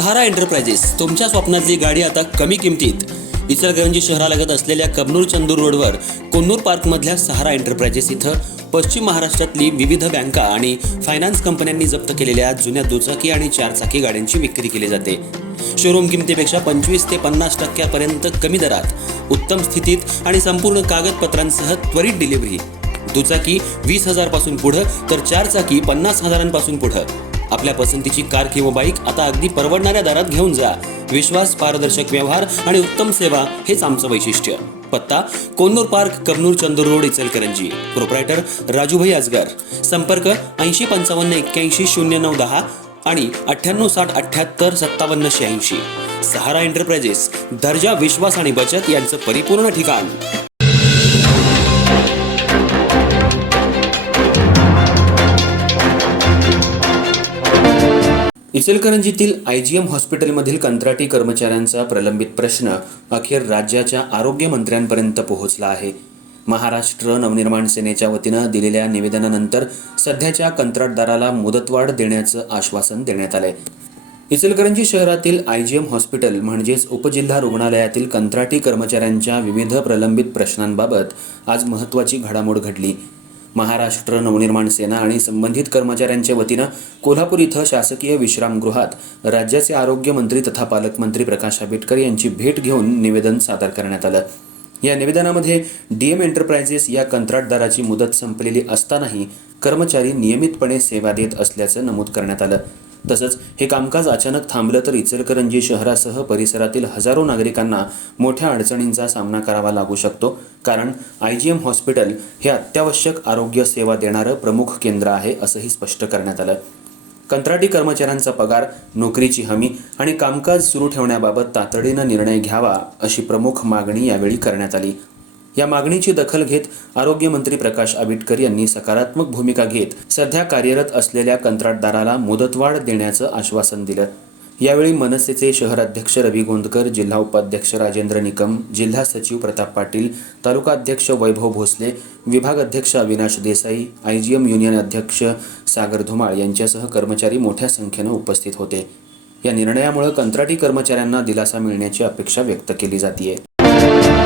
सहारा enterprises तुमच्या स्वप्नातली गाडी आता कमी किमतीत। इचलकरंजी शहरालगत असलेल्या कबनूर चंदूर रोडवर कोन्नूर पार्कमधल्या सहारा एंटरप्राइजेस इथं पश्चिम महाराष्ट्रातली विविध बँका आणि फायनान्स कंपन्यांनी जप्त केलेल्या जुन्या दुचाकी आणि चारचाकी गाड्यांची विक्री केली जाते। शोरूम किमतीपेक्षा 25 ते 50% कमी दरात, उत्तम स्थितीत आणि संपूर्ण कागदपत्रांसह त्वरित डिलिव्हरी। दुचाकी 20,000 पासून पुढे तर चारचाकी 50,000 पासून पुढे। आपल्या पसंतीची कार किंवा बाईक आता अगदी परवडणाऱ्या दरात घेऊन जा। विश्वास, पारदर्शक व्यवहार आणि उत्तम सेवा हेच आमचं वैशिष्ट्य। पत्ता Konnur park, Kabnur Chandur road, Ichalkaranji. Proprietor Rajubhai Ajgar. संपर्क 8055810910 आणि 9860785786। सहारा एंटरप्राइजेस, दर्जा, विश्वास आणि बचत यांचं परिपूर्ण ठिकाण। इचलकरंजीतील IGM हॉस्पिटलमधील कंत्राटी कर्मचाऱ्यांचा प्रलंबित प्रश्न अखेर राज्याच्या आरोग्य मंत्र्यांपर्यंत पोहोचला आहे। महाराष्ट्र नवनिर्माण सेनेच्या वतीनं दिलेल्या निवेदनानंतर सध्याच्या कंत्राटदाराला मुदतवाढ देण्याचं आश्वासन देण्यात आलंय। इचलकरंजी शहरातील IGM हॉस्पिटल म्हणजेच उपजिल्हा रुग्णालयातील कंत्राटी कर्मचाऱ्यांच्या विविध प्रलंबित प्रश्नांबाबत आज महत्त्वाची घडामोड घडली। महाराष्ट्र नवनिर्माण सेना आणि संबंधित कर्मचाऱ्यांच्या वतीनं कोल्हापूर इथं शासकीय विश्रामगृहात राज्याचे आरोग्य मंत्री तथा पालकमंत्री प्रकाश आंबेडकर यांची भेट घेऊन निवेदन सादर करण्यात आलं। या निवेदनामध्ये DM एंटरप्राइजेस या कंत्राटदाराची मुदत संपलेली असतानाही कर्मचारी नियमितपणे सेवा देत असल्याचं नमूद करण्यात आलं। तसंच हे कामकाज अचानक थांबलं तर इचलकरंजी शहरासह परिसरातील हजारो नागरिकांना मोठ्या अडचणींचा सामना करावा लागू शकतो, कारण IGM हॉस्पिटल हे अत्यावश्यक आरोग्य सेवा देणारं प्रमुख केंद्र आहे असंही स्पष्ट करण्यात आलं। कंत्राटी कर्मचाऱ्यांचा पगार, नोकरीची हमी आणि कामकाज सुरू ठेवण्याबाबत तातडीनं निर्णय घ्यावा अशी प्रमुख मागणी यावेळी करण्यात आली। या मागणीची दखल घेत आरोग्यमंत्री प्रकाश आंबेडकर यांनी सकारात्मक भूमिका घेत सध्या कार्यरत असलेल्या कंत्राटदाराला मुदतवाढ देण्याचं आश्वासन दिलं। यावेळी मनसेचे शहराध्यक्ष रवी गोंदकर, जिल्हा उपाध्यक्ष राजेंद्र निकम, जिल्हा सचिव प्रताप पाटील, तालुका अध्यक्ष वैभव भोसले, विभाग अध्यक्ष अविनाश देसाई, IGM युनियन अध्यक्ष सागर धुमाळ यांच्यासह कर्मचारी मोठ्या संख्येनं उपस्थित होते। या निर्णयामुळे कंत्राटी कर्मचाऱ्यांना दिलासा मिळण्याची अपेक्षा व्यक्त केली जाते।